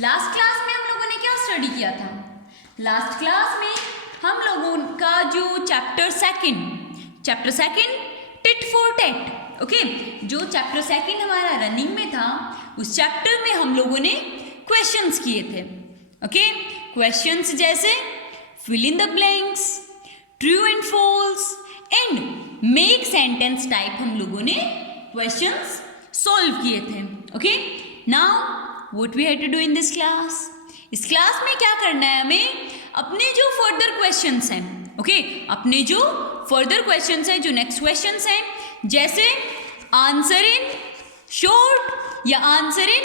Last class में हम लोगों ने क्या स्टडी किया था? लास्ट क्लास में हम लोगों का जो chapter second tit for tat, okay, जो चैप्टर सेकंड हमारा रनिंग में था, उस चैप्टर में हम लोगों ने क्वेश्चंस किए थे। ओके, क्वेश्चंस जैसे fill in the blanks, true and false and make sentence type हम लोगों ने क्वेश्चंस सॉल्व किए थे। Okay, now what we had to do in this class? इस क्लास में क्या करना है हमें? अपने जो फर्दर क्वेश्चंस हैं, ओके, अपने जो फर्दर क्वेश्चंस हैं, जो नेक्स्ट क्वेश्चंस हैं, जैसे आंसर इन शॉर्ट या आंसर इन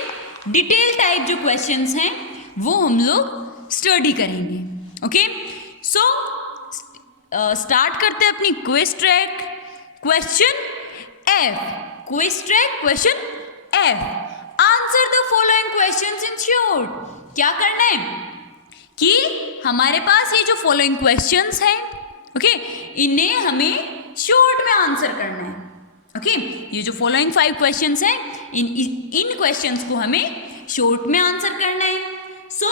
डिटेल टाइप जो क्वेश्चंस हैं वो हम लोग स्टडी करेंगे। ओके, सो स्टार्ट करते हैं अपनी quiz track. Question F, quiz track question F, answer the following questions in short. क्या करना है कि हमारे पास ये जो फॉलोइंग क्वेश्चंस हैं, ओके, इन्हें हमें शॉर्ट में आंसर करना है। ओके, ये जो फॉलोइंग 5 क्वेश्चंस हैं, इन क्वेश्चंस को हमें शॉर्ट में आंसर करना है। So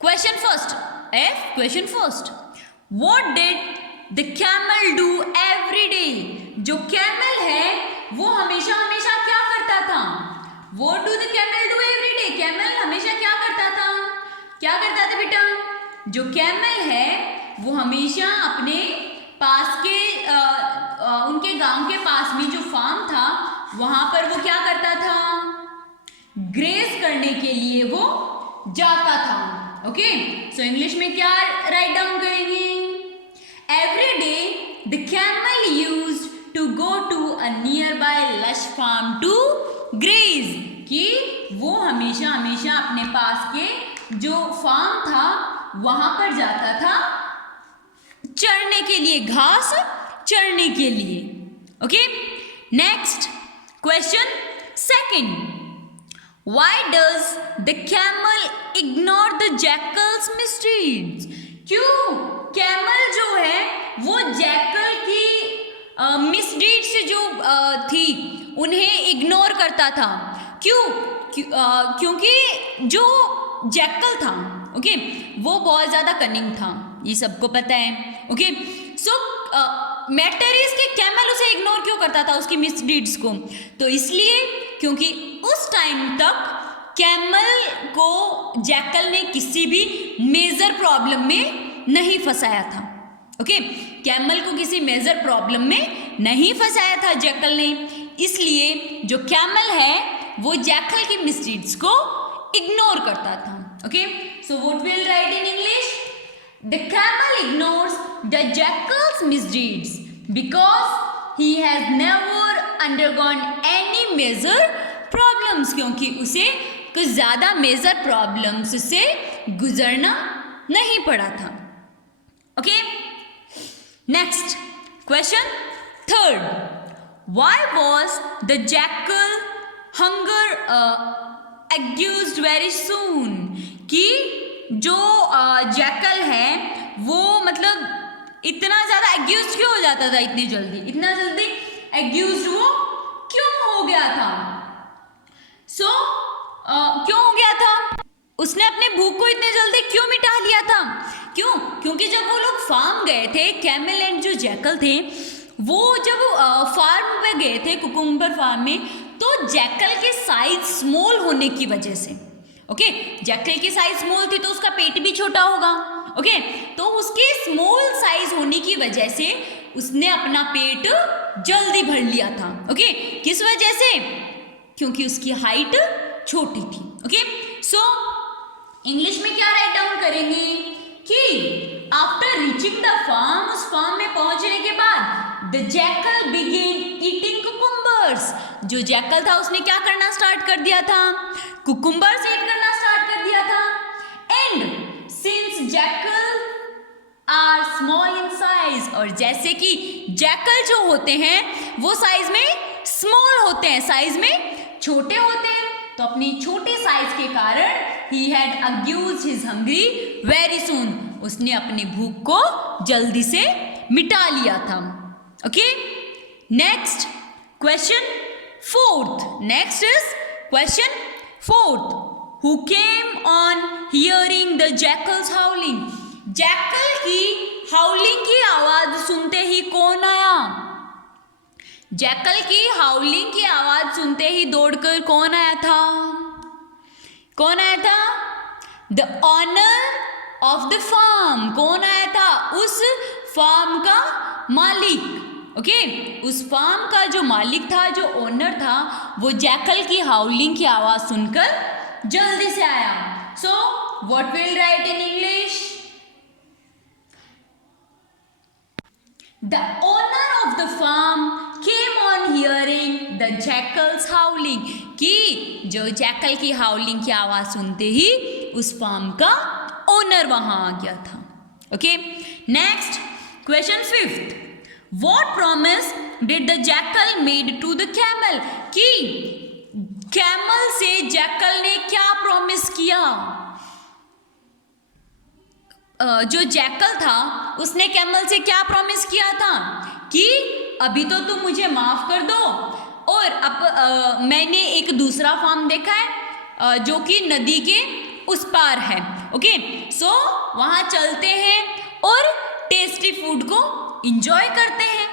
question first, F question first, what did the camel do every day? जो कैमल है वो हमेशा हमेशा क्या करता था? What do the camel do every day? Camel हमेशा क्या करता था? क्या करता था बेटा? जो कैमल है वो हमेशा अपने पास के उनके गांव के पास में जो फार्म था वहां पर वो क्या करता था? ग्रेज करने के लिए वो जाता था। ओके, सो इंग्लिश में क्या राइट डाउन करेंगे? Every day the camel used to go to a nearby lush farm to graze, कि वो हमेशा हमेशा अपने पास के जो फार्म था वहां पर जाता था चरने के लिए, घास चरने के लिए। Okay, next question second, why does the camel ignore the jackal's misdeeds? क्यों कैमल जो है वो जैकल की मिसडीड्स जो थी उन्हें इग्नोर करता था? क्योंकि जो जैकल था, ओके, वो बहुत ज़्यादा कनिंग था, ये सबको पता है। ओके, सो मैटर इज कि कैमल उसे इग्नोर क्यों करता था, उसकी मिसडीड्स को? तो इसलिए क्योंकि उस टाइम तक कैमल को जैकल ने किसी भी मेजर प्रॉब्लम में नहीं फंसाया था। ओके, कैमल को किसी मेजर प्रॉब्लम में नहीं फंसाया था जैकल ने, इसलिए जो कैमल है वो जैकल की मिसडीड्स को इग्नोर करता था। Okay, so what will write in English? The camel ignores the jackal's misdeeds because he has never undergone any major problems, क्योंकि उसे कुछ ज़्यादा मेजर प्रॉब्लम्स से गुजरना नहीं पड़ा था। Okay, next question third, why was the jackal hunger accused very soon? कि जो जैकल है वो मतलब इतना ज़्यादा एक्यूज्ड क्यों हो जाता था इतनी जल्दी, इतना जल्दी एक्यूज्ड वो क्यों हो गया था? सो क्यों हो गया था? उसने अपने भूख को इतने जल्दी क्यों मिटा लिया था? क्यों? क्योंकि जब वो लोग फार्म गए थे, कैमल एंड जो जैकल थे वो जब फार्म पे गए थे, कुकुम्बर फार्म में, तो जैकल के साइज स्मॉल होने की वजह से, ओके, जैकल की साइज स्मॉल थी तो उसका पेट भी छोटा होगा। ओके, तो उसके स्मॉल साइज होने की वजह से उसने अपना पेट जल्दी भर लिया था। ओके, किस वजह से? क्योंकि उसकी हाइट छोटी थी। ओके, सो इंग्लिश में क्या राइट डाउन करेंगे कि आफ्टर रीचिंग द फार्म, उस फार्म में पहुंचने के बाद the jackal began eating cucumbers, जो जैकल था उसने क्या करना स्टार्ट कर दिया था? कुकुम्बर्स ईट करना स्टार्ट कर दिया था। And since jackal are small in size, और जैसे कि जैकल जो होते हैं वो साइज में स्मॉल होते हैं, साइज में छोटे होते हैं, तो अपनी छोटे साइज के कारण he had accused his hungry very soon, उसने अपनी भूख को जल्दी से मिटा लिया था। Okay, next question fourth, next is question fourth, who came on hearing the jackal's howling. Jackal की हाउलिंग की आवाज सुनते ही कौन आया? जैकल की हाउलिंग की आवाज सुनते ही दौड़कर कौन आया था? कौन आया था? The owner of the farm. कौन आया था? उस फार्म का मालिक. ओके, उस फार्म का जो मालिक था, जो ओनर था, वो जैकल की हाउलिंग की आवाज सुनकर जल्दी से आया. सो what will write in English? The owner of the farm came on hearing the jackal's howling. कि जो जैकल की हाउलिंग की आवाज सुनते ही उस फार्म का ओनर वहां आ गया था. Okay, next question 5th. What promise did the jackal made to the camel? कि कैमल से जैकल ने क्या प्रॉमिस किया? जो जैकल था उसने कैमल से क्या प्रॉमिस किया था कि अभी तो तुम मुझे माफ कर दो, और अब मैंने एक दूसरा फार्म देखा है जो कि नदी के उस पार है. ओके, सो वहाँ चलते हैं और टेस्टी फूड को इंजॉय करते हैं,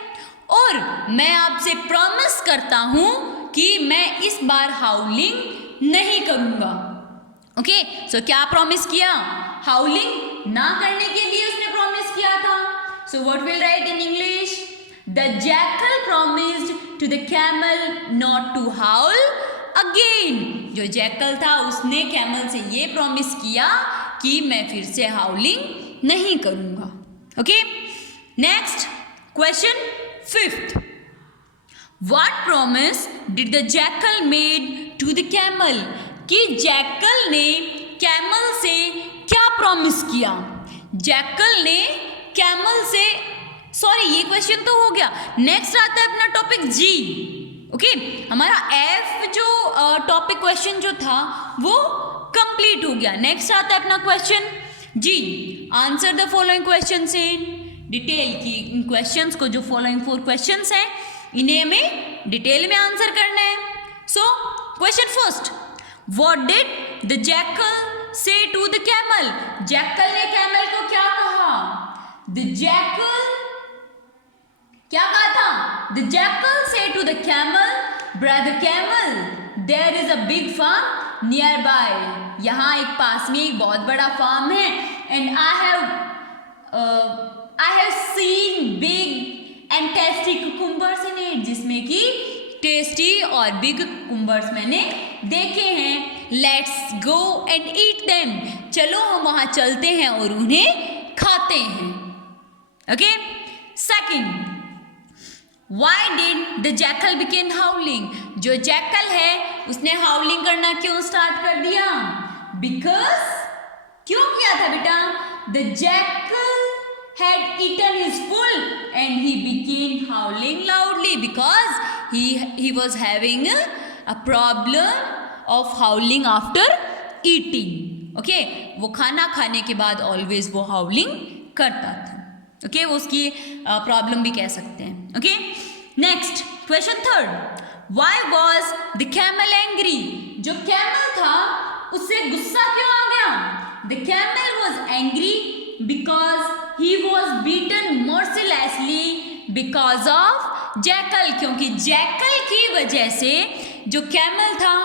और मैं आपसे प्रॉमिस करता हूँ कि मैं इस बार हाउलिंग नहीं करूँगा. ओके, सो क्या प्रॉमिस किया? हाउलिंग ना करने के लिए उसने प्रॉमिस किया था. So what will write in English? The jackal promised to the camel not to howl again. जो जैकल था उसने कैमल से ये प्रॉमिस किया कि मैं फिर से हाउलिंग नहीं करूंगा. Okay, next question 5th. What promise did the jackal made to the camel? कि जैकल ने कैमल से क्या प्रॉमिस किया? जैकल ने कैमल से, सॉरी ये क्वेश्चन तो हो गया. नेक्स्ट आता है अपना टॉपिक जी. ओके, हमारा एफ जो टॉपिक क्वेश्चन जो था वो कंप्लीट हो गया. नेक्स्ट आता है अपना question G. Answer the following questions in detail. की इन क्वेश्चंस को, जो फॉलोइंग 4 क्वेश्चंस हैं, इन्हें हमें डिटेल में आंसर करना है. So question first. What did the jackal say to the camel? Jackal ने कैमल को क्या कहा? द जैकल क्या कहा था? The jackal say to the camel, brother camel, there is a big farm nearby. यहाँ एक पास में एक बहुत बड़ा फार्म है, and I have seen big and tasty cucumbers in it. जिसमें कि टेस्टी और बिग कुकुम्बर्स मैंने देखे हैं. Let's go and eat them. चलो हम वहां चलते हैं और उन्हें खाते हैं. Okay, second. Why did the jackal begin howling? जो जैकल है उसने हाउलिंग करना क्यों स्टार्ट कर दिया? बिकॉज, क्यों किया था बेटा? The jackal had eaten his full and he began howling loudly because he was having a problem of howling after eating. Okay, वो खाना खाने के बाद always वो howling करता था. Okay, वो उसकी प्रॉब्लम भी कह सकते हैं. Okay, next question 3rd. Why was the camel angry? जो camel था उससे गुस्सा क्यों आ गया? The camel was angry because he was beaten mercilessly because of jackal. क्योंकि jackal की वजह से जो कैमल था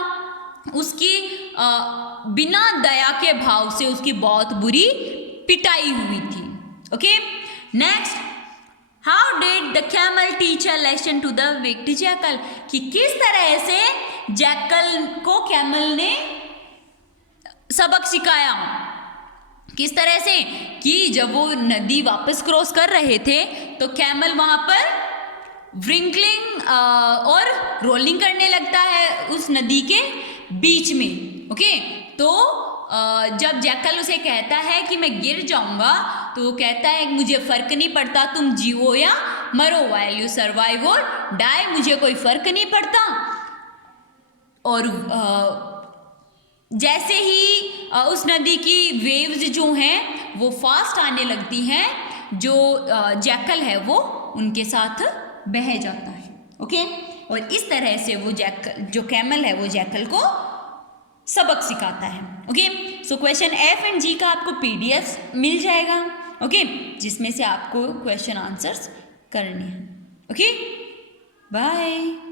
उसकी बिना दया के भाव से उसकी बहुत बुरी पिटाई हुई थी. Okay, next. How did the camel teach a lesson to the wicked jackal? कि किस तरह से जैकल को कैमल ने सबक सिखाया? किस तरह से? कि जब वो नदी वापस क्रॉस कर रहे थे तो कैमल वहां पर व्रिंकलिंग और रोलिंग करने लगता है उस नदी के बीच में. ओके, तो जब जैकल उसे कहता है कि मैं गिर जाऊंगा, तो वो कहता है मुझे फर्क नहीं पड़ता तुम जीवो या मरो, वाइल यू सर्वाइव और डाई, मुझे कोई फर्क नहीं पड़ता. और जैसे ही उस नदी की वेव्स जो हैं वो फास्ट आने लगती हैं, जो जैकल है वो उनके साथ बह जाता है. ओके, और इस तरह से वो जैकल, जो कैमल है वो जैकल को सबक सिखाता है. Okay. So question F and G का आपको पीडीएफ मिल जाएगा, ओके, जिसमें से आपको क्वेश्चन आंसर्स करने हैं। Okay, bye.